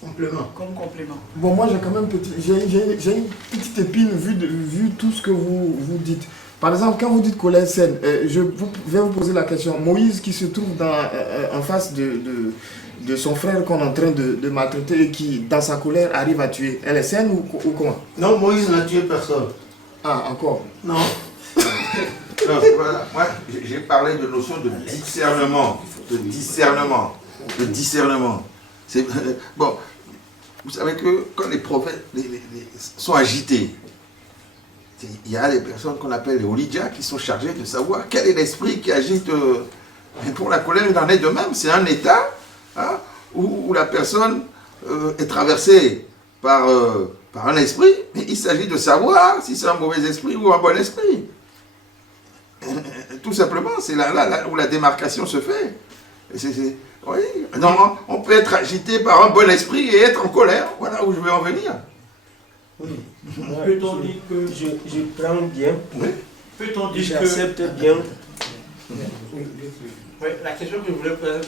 Complément. Comme complément. Bon, moi j'ai quand même j'ai une petite épine vu tout ce que vous dites. Par exemple, quand vous dites colère saine, je vais vous poser la question. Moïse qui se trouve en face de son frère qu'on est en train de maltraiter et qui, dans sa colère, arrive à tuer. Elle est saine ou comment? Non, Moïse n'a tué personne. Ah, encore? Non. Non, voilà. Moi, j'ai parlé de notion de discernement. De discernement. Bon, vous savez que quand les prophètes sont agités, il y a des personnes qu'on appelle les Olidja qui sont chargées de savoir quel est l'esprit qui agite. Mais pour la colère, il en est de même. C'est un état où la personne est traversée par un esprit, mais il s'agit de savoir si c'est un mauvais esprit ou un bon esprit. Tout simplement, c'est là où la démarcation se fait. Oui. Non, on peut être agité par un bon esprit et être en colère. Voilà où je vais en venir. Oui. Peut-on dire que je prends bien? Oui. Peut-on dire que... J'accepte bien. Oui, la question que je voulais poser,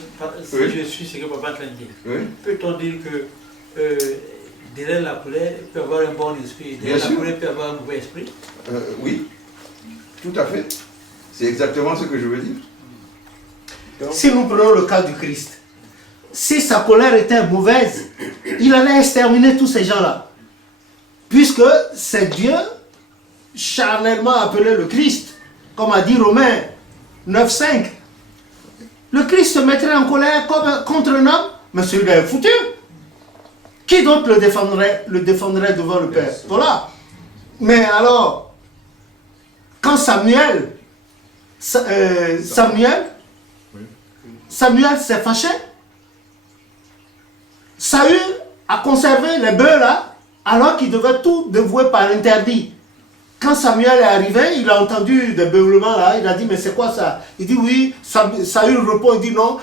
si je suis ce que papa te dit, Oui. peut-on dire que derrière la colère, il peut y avoir un bon esprit, derrière la colère, il peut y avoir un mauvais esprit? Oui, tout à fait. C'est exactement ce que je veux dire. Si nous prenons le cas du Christ, si sa colère était mauvaise, il allait exterminer tous ces gens-là. Puisque c'est Dieu charnellement appelé le Christ, comme a dit Romains 9,5. Le Christ se mettrait en colère contre un homme, mais celui-là est foutu. Qui d'autre le défendrait devant le Père? Voilà. Mais alors, quand Samuel s'est fâché, Saül a conservé les bœufs là, alors qu'il devait tout dévouer par interdit. Quand Samuel est arrivé, il a entendu des beuglements là, il a dit mais c'est quoi ça? Il dit oui, Saül répond, il dit non,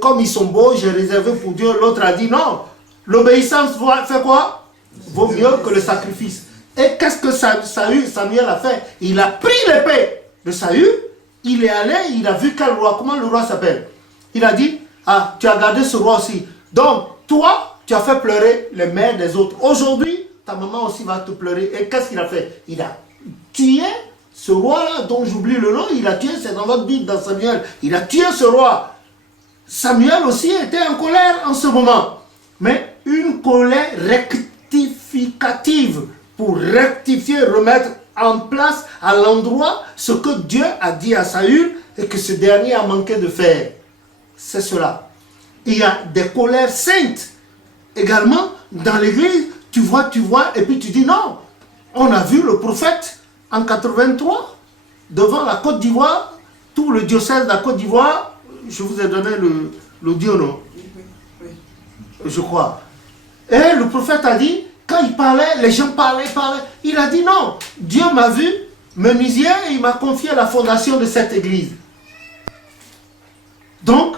comme ils sont beaux, j'ai réservé pour Dieu. L'autre a dit non, l'obéissance fait quoi? Vaut mieux que le sacrifice. Et qu'est-ce que Samuel a fait? Il a pris l'épée de Saül, il est allé, il a vu quel roi, comment le roi s'appelle? Il a dit, ah, tu as gardé ce roi aussi. Donc, toi, tu as fait pleurer les mères des autres. Aujourd'hui, ta maman aussi va te pleurer. Et qu'est-ce qu'il a fait? Il a tué ce roi-là, dont j'oublie le nom, il a tué, c'est dans votre Bible, dans Samuel. Il a tué ce roi. Samuel aussi était en colère en ce moment. Mais une colère rectificative pour rectifier, remettre en place à l'endroit ce que Dieu a dit à Saül et que ce dernier a manqué de faire. C'est cela. Il y a des colères saintes également dans l'église. Tu vois, et puis tu dis non. On a vu le prophète en 83 devant la Côte d'Ivoire, tout le diocèse de la Côte d'Ivoire. Je vous ai donné l'audio, non? Je crois. Et le prophète a dit, quand il parlait, les gens parlaient. Il a dit non, Dieu m'a vu, menuisier, et il m'a confié la fondation de cette église. Donc,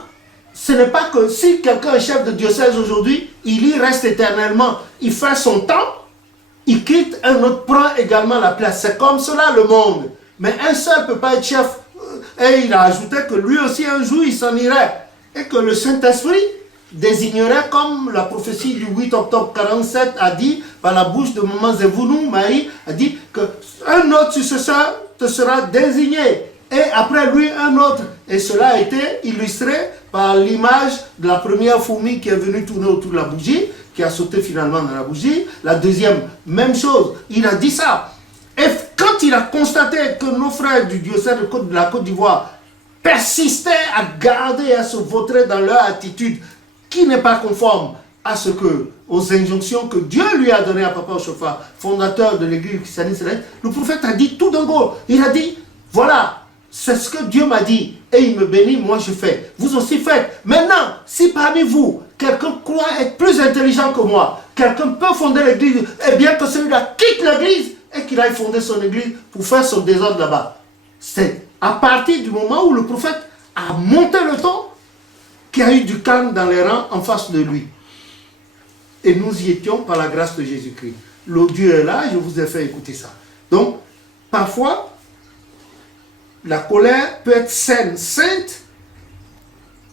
ce n'est pas que si quelqu'un est chef de diocèse aujourd'hui, il y reste éternellement. Il fait son temps, il quitte, un autre prend également la place. C'est comme cela le monde. Mais un seul ne peut pas être chef. Et il a ajouté que lui aussi un jour il s'en irait. Et que le Saint-Esprit désignerait, comme la prophétie du 8 octobre 47 a dit, par la bouche de maman Zevounou, Marie, a dit qu'un autre successeur te sera désigné. Et après lui, un autre. Et cela a été illustré par l'image de la première fourmi qui est venue tourner autour de la bougie, qui a sauté finalement dans la bougie. La deuxième, même chose. Il a dit ça. Et quand il a constaté que nos frères du diocèse de la Côte d'Ivoire persistaient à garder et à se vautrer dans leur attitude qui n'est pas conforme aux injonctions que Dieu lui a données à Papa Ochofa, fondateur de l'église christianiste céleste, le prophète a dit tout d'un coup. Il a dit, voilà, c'est ce que Dieu m'a dit. Et il me bénit, moi je fais. Vous aussi faites. Maintenant, si parmi vous, quelqu'un croit être plus intelligent que moi, quelqu'un peut fonder l'église, eh bien que celui-là quitte l'église et qu'il aille fonder son église pour faire son désordre là-bas. C'est à partir du moment où le prophète a monté le ton qu'il y a eu du calme dans les rangs en face de lui. Et nous y étions par la grâce de Jésus-Christ. L'audio est là, je vous ai fait écouter ça. Donc, parfois, la colère peut être saine, sainte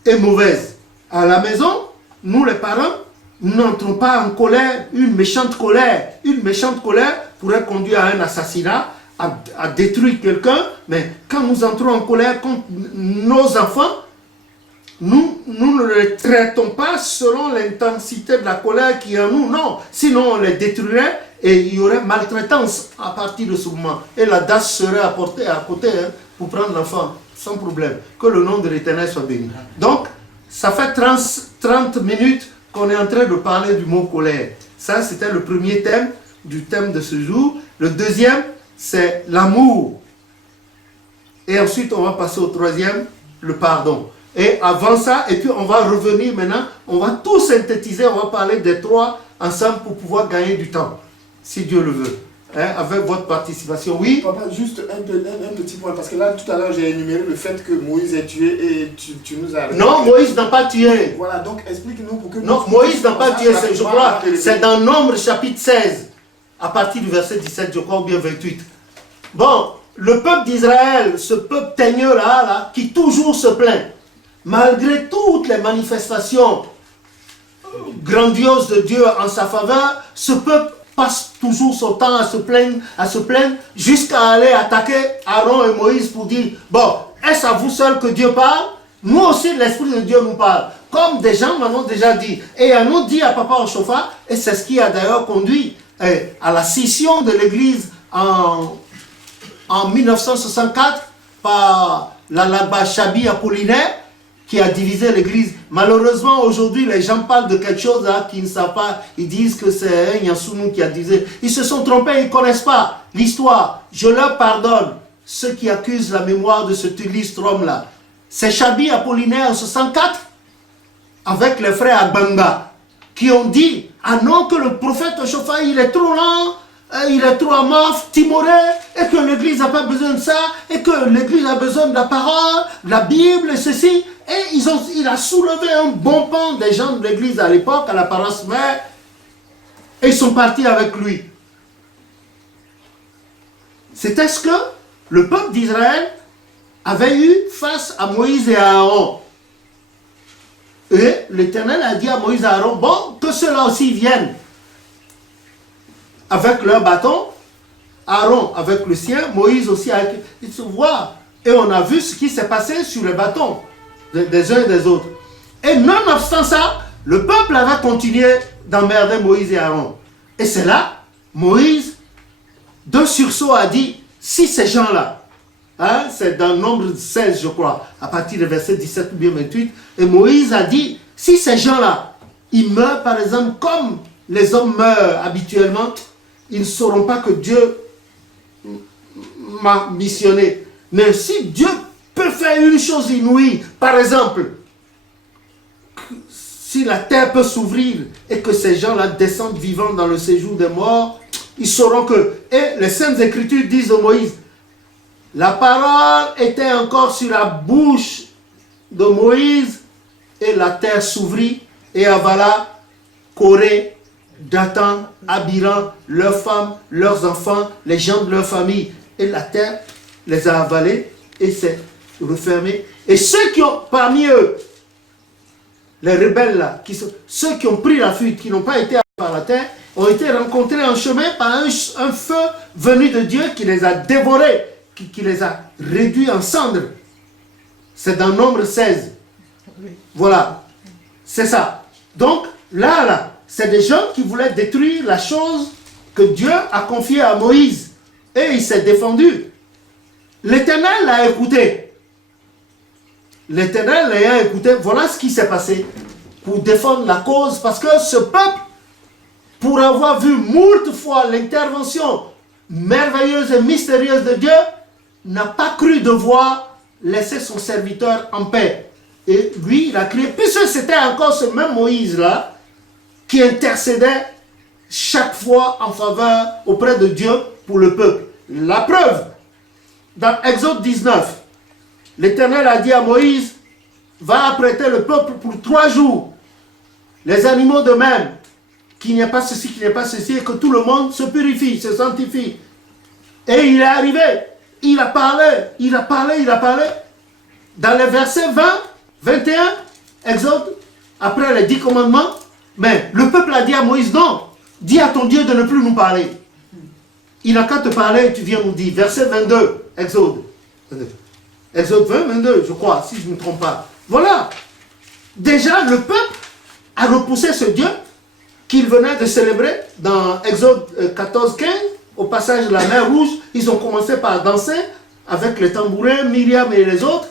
et mauvaise. À la maison, nous les parents, n'entrons pas en colère, une méchante colère. Une méchante colère pourrait conduire à un assassinat, à détruire quelqu'un, mais quand nous entrons en colère contre nos enfants, nous ne les traitons pas selon l'intensité de la colère qui est en nous, non. Sinon, on les détruirait et il y aurait maltraitance à partir de ce moment. Et la DAS serait apportée à côté pour prendre l'enfant, sans problème. Que le nom de l'Éternel soit béni. Donc, ça fait 30 minutes qu'on est en train de parler du mot colère. Ça, c'était le premier thème du thème de ce jour. Le deuxième, c'est l'amour. Et ensuite, on va passer au troisième, le pardon. Et avant ça, et puis on va revenir maintenant, on va tout synthétiser, on va parler des trois ensemble pour pouvoir gagner du temps, si Dieu le veut. Hein, avec votre participation, oui. Papa, juste un petit point, parce que là, tout à l'heure, j'ai énuméré le fait que Moïse est tué et tu nous as... Non, Moïse n'a pas tué. Voilà, donc explique-nous pour que... Non, Moïse n'a pas tué, je crois, c'est dans Nombre chapitre 16, à partir du verset 17, je crois, ou bien 28. Bon, le peuple d'Israël, ce peuple teigneux là, qui toujours se plaint, malgré toutes les manifestations grandioses de Dieu en sa faveur, ce peuple passe toujours son temps à se plaindre, jusqu'à aller attaquer Aaron et Moïse pour dire, bon, est-ce à vous seul que Dieu parle? Nous aussi, l'Esprit de Dieu nous parle. Comme des gens m'en ont déjà dit. Et ils ont dit à Papa Oshofa, et c'est ce qui a d'ailleurs conduit à la scission de l'Église en 1964 par l'Alaba Chabi Apollinaire, qui a divisé l'Église. Malheureusement, aujourd'hui, les gens parlent de quelque chose là qu'ils ne savent pas. Ils disent que c'est un Yansounou qui a divisé. Ils se sont trompés, ils ne connaissent pas l'histoire. Je leur pardonne ceux qui accusent la mémoire de ce illustre homme-là. C'est Chabi Apollinaire en 64, avec les frères Agbanga, qui ont dit, ah non, que le prophète Oshofa, il est trop lent, il est trop amorphe, timoré, et que l'Église n'a pas besoin de ça, et que l'Église a besoin de la parole, de la Bible, et ceci. Et il a soulevé un bon pan des gens de l'Église à l'époque, à l'apparence mère, et ils sont partis avec lui. C'était ce que le peuple d'Israël avait eu face à Moïse et à Aaron. Et l'Éternel a dit à Moïse et à Aaron, bon, que ceux-là aussi viennent avec leur bâton, Aaron avec le sien, Moïse aussi avec... Ils se voient. Et on a vu ce qui s'est passé sur les bâtons des uns et des autres. Et nonobstant ça, le peuple avait continué d'emmerder Moïse et Aaron. Et c'est là, Moïse, d'un sursaut, a dit, si ces gens-là, hein, c'est dans Nombre 16, je crois, à partir du verset 17 ou bien 28, et Moïse a dit, si ces gens-là, ils meurent par exemple comme les hommes meurent habituellement, ils ne sauront pas que Dieu m'a missionné. Mais si Dieu peut faire une chose inouïe, par exemple, si la terre peut s'ouvrir et que ces gens-là descendent vivants dans le séjour des morts, ils sauront que... Et les Saintes Écritures disent de Moïse, la parole était encore sur la bouche de Moïse et la terre s'ouvrit et avala Corée, Dathan, Abiram, leurs femmes, leurs enfants, les gens de leur famille. Et la terre les a avalés et s'est refermée. Et ceux qui ont, parmi eux, les rebelles là, ceux qui ont pris la fuite, qui n'ont pas été par la terre, ont été rencontrés en chemin par un feu venu de Dieu qui les a dévorés, qui les a réduits en cendres. C'est dans Nombre 16. Voilà. C'est ça. Donc, là, c'est des gens qui voulaient détruire la chose que Dieu a confiée à Moïse. Et il s'est défendu. L'Éternel l'a écouté. L'Éternel l'a écouté. Voilà ce qui s'est passé pour défendre la cause. Parce que ce peuple, pour avoir vu moult fois l'intervention merveilleuse et mystérieuse de Dieu, n'a pas cru devoir laisser son serviteur en paix. Et lui, il a crié, puisque c'était encore ce même Moïse-là, qui intercédait chaque fois en faveur auprès de Dieu pour le peuple. La preuve, dans Exode 19, l'Éternel a dit à Moïse, va apprêter le peuple pour 3 jours, les animaux de même, qu'il n'y ait pas ceci, qu'il n'y ait pas ceci, et que tout le monde se purifie, se sanctifie. Et il est arrivé, il a parlé. Dans les versets 20, 21, Exode, après les 10 commandements, mais le peuple peuple a dit à Moïse, non, dis à ton Dieu de ne plus nous parler. Il n'a qu'à te parler et tu viens nous dire. Verset 22, Exode. Exode 20, 22, je crois, si je ne me trompe pas. Voilà. Déjà, le peuple a repoussé ce Dieu qu'il venait de célébrer dans Exode 14, 15, au passage de la mer Rouge. Ils ont commencé par danser avec les tambourins, Myriam et les autres,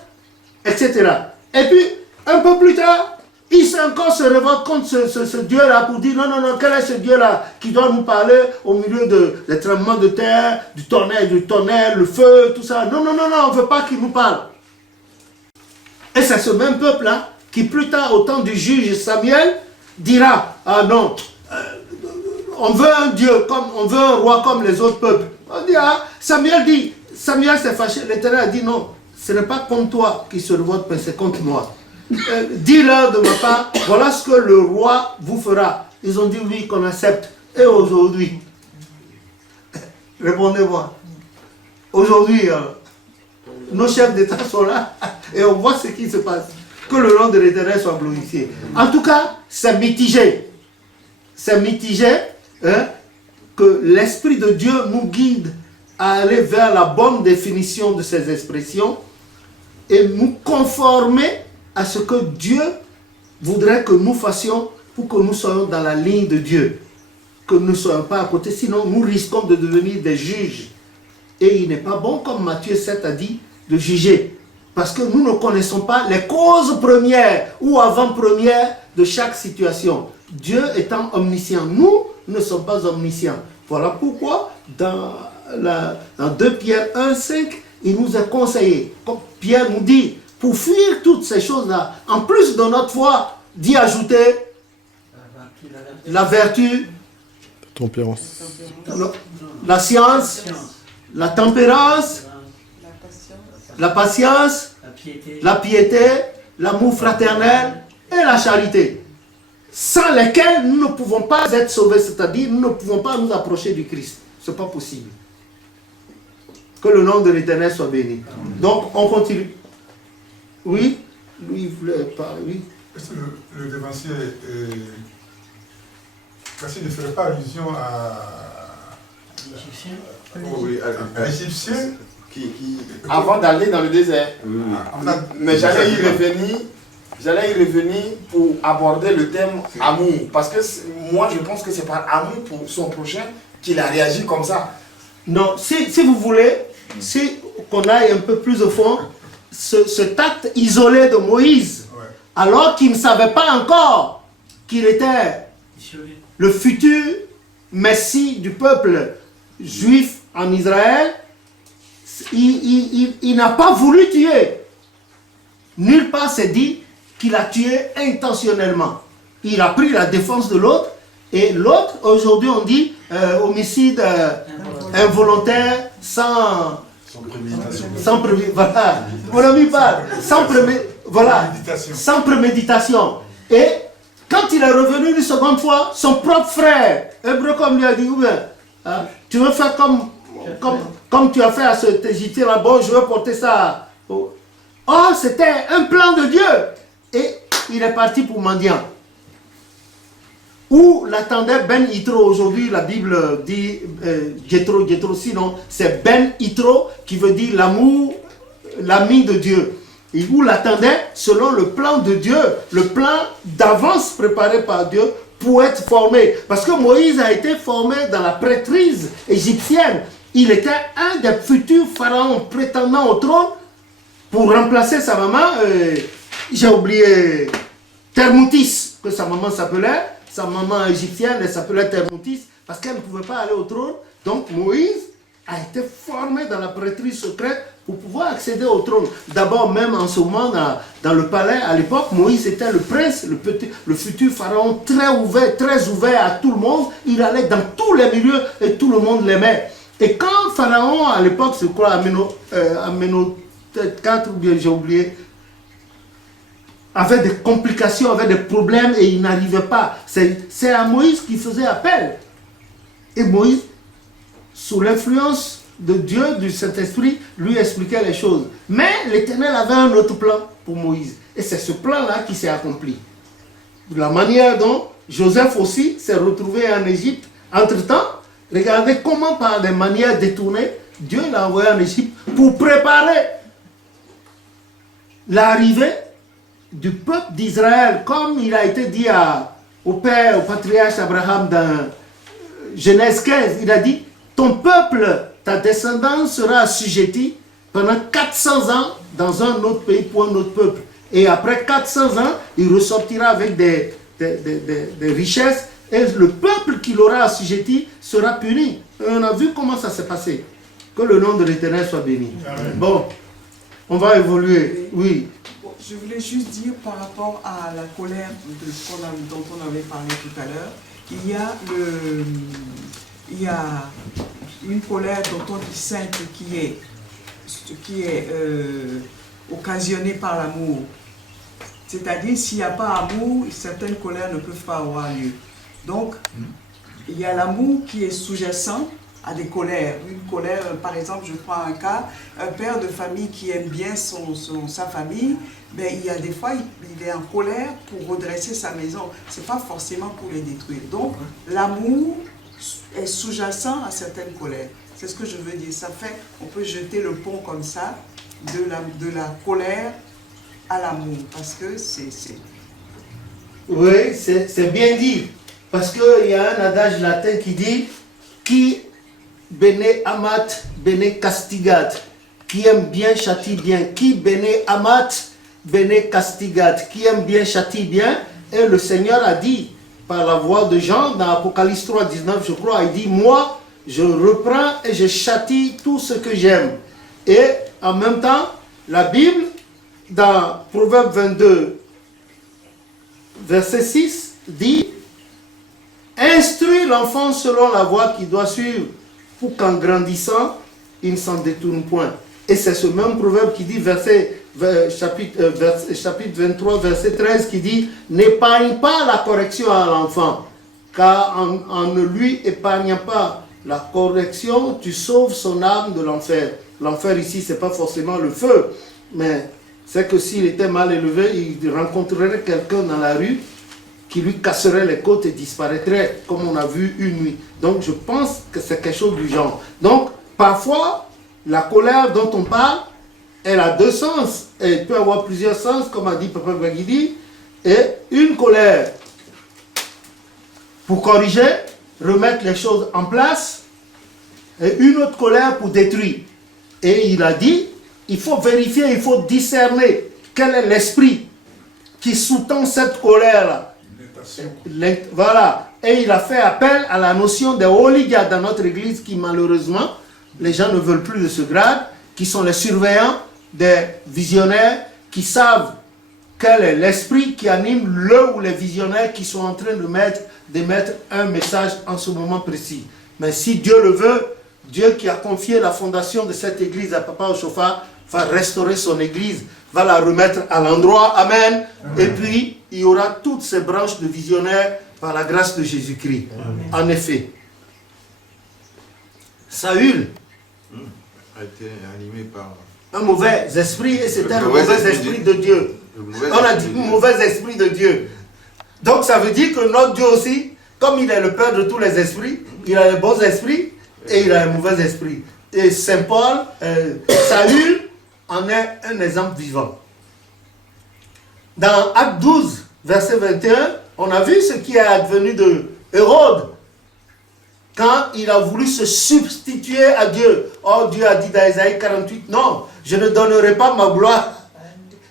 etc. Et puis, un peu plus tard, ils se révoltent contre ce Dieu-là pour dire non, non, non, quel est ce Dieu-là qui doit nous parler au milieu des tremblements de terre, du tonnerre, le feu, tout ça. Non, non, non, non, on ne veut pas qu'il nous parle. Et c'est ce même peuple-là qui plus tard, au temps du juge Samuel, dira, ah non, on veut un Dieu, on veut un roi comme les autres peuples. On dit, ah, Samuel s'est fâché, l'Éternel a dit non, ce n'est pas contre toi qui se révolte, mais c'est contre moi. Dis-leur de ma part, voilà ce que le roi vous fera. Ils ont dit oui, qu'on accepte. Et aujourd'hui, répondez-moi, aujourd'hui, nos chefs d'État sont là et on voit ce qui se passe. Que le nom de l'Éternel soit glorifié. En tout cas, c'est mitigé. C'est mitigé, hein, que l'Esprit de Dieu nous guide à aller vers la bonne définition de ces expressions et nous conformer à ce que Dieu voudrait que nous fassions pour que nous soyons dans la ligne de Dieu. Que nous ne soyons pas à côté, sinon nous risquons de devenir des juges. Et il n'est pas bon, comme Matthieu 7 a dit, de juger. Parce que nous ne connaissons pas les causes premières ou avant-premières de chaque situation. Dieu étant omniscient, nous ne sommes pas omniscients. Voilà pourquoi dans 2 Pierre 1, 5, il nous a conseillé, comme Pierre nous dit, pour fuir toutes ces choses-là, en plus de notre foi, d'y ajouter la vertu, la science, la tempérance, la patience, la piété, l'amour fraternel et la charité, sans lesquelles nous ne pouvons pas être sauvés, c'est-à-dire nous ne pouvons pas nous approcher du Christ. Ce n'est pas possible. Que le nom de l'Éternel soit béni. Donc, on continue. Oui, lui voulait parler, oui. Est-ce que le dévancier ne ferait pas allusion à l'Égyptien avant d'aller dans le désert. Mais j'allais y revenir pour aborder le thème amour. Parce que moi, je pense que c'est par amour pour son prochain qu'il a réagi comme ça. Non, si vous voulez, si qu'on aille un peu plus au fond, cet acte isolé de Moïse, ouais, alors qu'il ne savait pas encore qu'il était le futur Messie du peuple juif en Israël, il n'a pas voulu tuer. Nulle part c'est dit qu'il a tué intentionnellement. Il a pris la défense de l'autre, et l'autre, aujourd'hui on dit homicide involontaire sans préméditation. Voilà, mon ami parle, sans préméditation. Et quand il est revenu une seconde fois, son propre frère, hébreu comme lui a dit, tu veux faire comme tu as fait à cet Égyptien là-bas, je veux porter ça. Oh, c'était un plan de Dieu. Et il est parti pour Madian. Où l'attendait Ben Yitro. Aujourd'hui, la Bible dit Jethro, sinon c'est Ben Yitro qui veut dire l'amour, l'ami de Dieu. Et où l'attendait selon le plan de Dieu, le plan d'avance préparé par Dieu pour être formé. Parce que Moïse a été formé dans la prêtrise égyptienne. Il était un des futurs pharaons prétendant au trône pour remplacer sa maman, j'ai oublié, Thermoutis, que sa maman s'appelait. Sa maman égyptienne, elle s'appelait Thermoutis, parce qu'elle ne pouvait pas aller au trône. Donc Moïse a été formé dans la prêtrise secrète pour pouvoir accéder au trône. D'abord, même en ce moment, dans le palais, à l'époque, Moïse était le prince, le futur pharaon, très ouvert à tout le monde. Il allait dans tous les milieux et tout le monde l'aimait. Et quand Pharaon, à l'époque, je crois, Amenhotep IV, ou bien j'ai oublié, avait des complications, avait des problèmes et il n'arrivait pas. C'est à Moïse qu'il faisait appel. Et Moïse, sous l'influence de Dieu, du Saint-Esprit, lui expliquait les choses. Mais l'Éternel avait un autre plan pour Moïse. Et c'est ce plan-là qui s'est accompli. De la manière dont Joseph aussi s'est retrouvé en Égypte. Entre-temps, regardez comment par des manières détournées, Dieu l'a envoyé en Égypte pour préparer l'arrivée du peuple d'Israël, comme il a été dit au père, au patriarche Abraham dans Genèse 15. Il a dit, ton peuple, ta descendance sera assujettie pendant 400 ans dans un autre pays pour un autre peuple. Et après 400 ans, il ressortira avec des richesses et le peuple qui l'aura assujetti sera puni. Et on a vu comment ça s'est passé. Que le nom de l'Éternel soit béni. Amen. Bon, on va évoluer. Oui. Je voulais juste dire par rapport à la colère dont on avait parlé tout à l'heure, il y a une colère dont on dit sainte qui est occasionnée par l'amour. C'est-à-dire, s'il n'y a pas amour, certaines colères ne peuvent pas avoir lieu. Donc, il y a l'amour qui est sous-jacent à des colères. Une colère, par exemple, je prends un cas, un père de famille qui aime bien sa famille, ben, il y a des fois, il est en colère pour redresser sa maison. Ce n'est pas forcément pour les détruire. Donc, l'amour est sous-jacent à certaines colères. C'est ce que je veux dire. Ça fait, on peut jeter le pont comme ça, de la colère à l'amour, parce que c'est... Oui, c'est bien dit. Parce qu'il y a un adage latin qui dit qui bene amat, bene castigat. Qui aime bien, châtie bien. Qui bene amat, bene castigat. Qui aime bien, châtie bien. Et le Seigneur a dit, par la voix de Jean, dans Apocalypse 3, 19, je crois, il dit, moi, je reprends et je châtie tout ce que j'aime. Et en même temps, la Bible, dans Proverbe 22, verset 6, dit « Instruis l'enfant selon la voie qu'il doit suivre, pour qu'en grandissant, il ne s'en détourne point. » Et c'est ce même proverbe qui dit, chapitre 23, verset 13, qui dit « N'épargne pas la correction à l'enfant, car en ne lui épargnant pas la correction, tu sauves son âme de l'enfer. » L'enfer ici, ce n'est pas forcément le feu, mais c'est que s'il était mal élevé, il rencontrerait quelqu'un dans la rue qui lui casserait les côtes et disparaîtrait, comme on a vu une nuit. Donc je pense que c'est quelque chose du genre. Donc parfois, la colère dont on parle, elle a deux sens. Elle peut avoir plusieurs sens, comme a dit Papa Bagidi. Et une colère pour corriger, remettre les choses en place, et une autre colère pour détruire. Et il a dit, il faut vérifier, il faut discerner quel est l'esprit qui sous-tend cette colère-là. Voilà. Et il a fait appel à la notion des oligarques dans notre église qui malheureusement, les gens ne veulent plus de ce grade, qui sont les surveillants des visionnaires qui savent quel est l'esprit qui anime le ou les visionnaires qui sont en train d'émettre un message en ce moment précis. Mais si Dieu le veut, Dieu qui a confié la fondation de cette église à Papa Oshofa va restaurer son église, va la remettre à l'endroit. Amen. Et puis, il y aura toutes ces branches de visionnaires par la grâce de Jésus-Christ. En effet, Saül a été animé par un mauvais esprit et c'était un mauvais esprit de Dieu. On a dit mauvais esprit de Dieu. Donc ça veut dire que notre Dieu aussi, comme il est le Père de tous les esprits, il a les bons esprits et il a les mauvais esprits. Et Saint Paul, Saül en est un exemple vivant. Dans Acte 12, verset 21, on a vu ce qui est advenu de Hérode quand il a voulu se substituer à Dieu. Oh, Dieu a dit dans Isaïe 48, non, je ne donnerai pas ma gloire.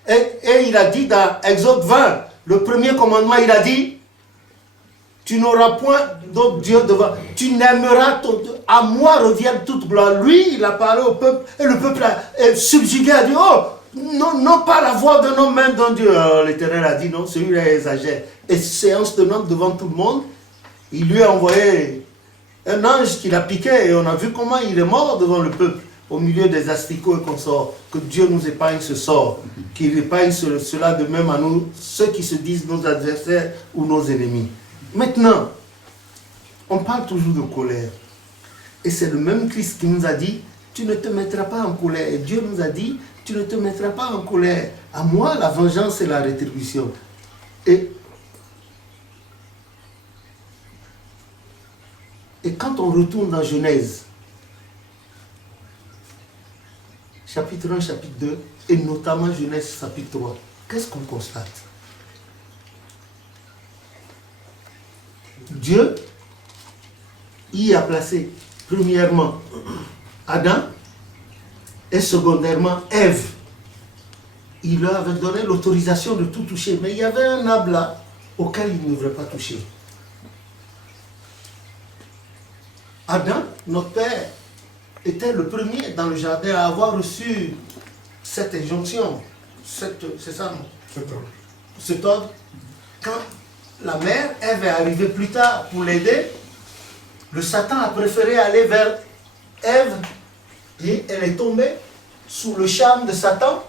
Et il a dit dans Exode 20, le premier commandement, il a dit, tu n'auras point d'autre Dieu devant, tu n'aimeras ton Dieu. À moi revienne toute gloire. Lui, il a parlé au peuple, et le peuple a subjugué, a dit, oh, non pas la voix d'un homme, même d'un Dieu. L'Éternel a dit, non, celui-là exagère. Et séance tenante devant tout le monde, il lui a envoyé un ange qui l'a piqué, et on a vu comment il est mort devant le peuple, au milieu des asticots et consorts. Que Dieu nous épargne ce sort, qu'il épargne cela de même à nous, ceux qui se disent nos adversaires ou nos ennemis. Maintenant, on parle toujours de colère. Et c'est le même Christ qui nous a dit, tu ne te mettras pas en colère. Et Dieu nous a dit, tu ne te mettras pas en colère. À moi, la vengeance et la rétribution. Et Et quand on retourne dans Genèse, chapitre 1, chapitre 2, et notamment Genèse chapitre 3, qu'est-ce qu'on constate? Dieu y a placé premièrement Adam et secondairement Ève. Il leur avait donné l'autorisation de tout toucher, mais il y avait un arbre là auquel il ne devrait pas toucher. Adam, notre père, était le premier dans le jardin à avoir reçu cette injonction, c'est ça, non? Cet ordre. Quand la mère, Ève, est arrivée plus tard pour l'aider, le Satan a préféré aller vers Ève et elle est tombée sous le charme de Satan.